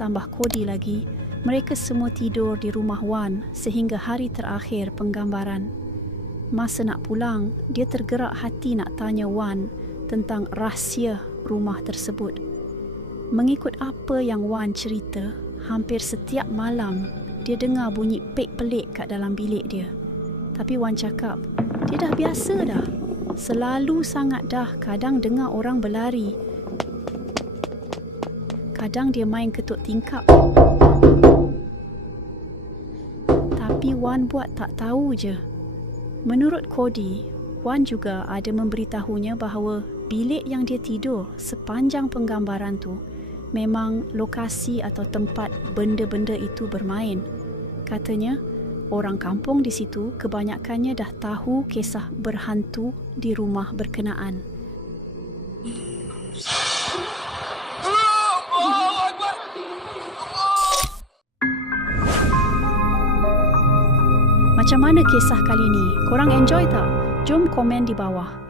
tambah Cody lagi, mereka semua tidur di rumah Wan sehingga hari terakhir penggambaran. Masa nak pulang, dia tergerak hati nak tanya Wan tentang rahsia rumah tersebut. Mengikut apa yang Wan cerita, hampir setiap malam dia dengar bunyi pek pelik kat dalam bilik dia. Tapi Wan cakap, dia dah biasa dah. Selalu sangat dah, kadang dengar orang berlari. Kadang dia main ketuk tingkap. Tapi Wan buat tak tahu je. Menurut Cody, Wan juga ada memberitahunya bahawa bilik yang dia tidur sepanjang penggambaran tu memang lokasi atau tempat benda-benda itu bermain. Katanya, orang kampung di situ kebanyakannya dah tahu kisah berhantu di rumah berkenaan. Macam mana kisah kali ni? Korang enjoy tak? Jom komen di bawah.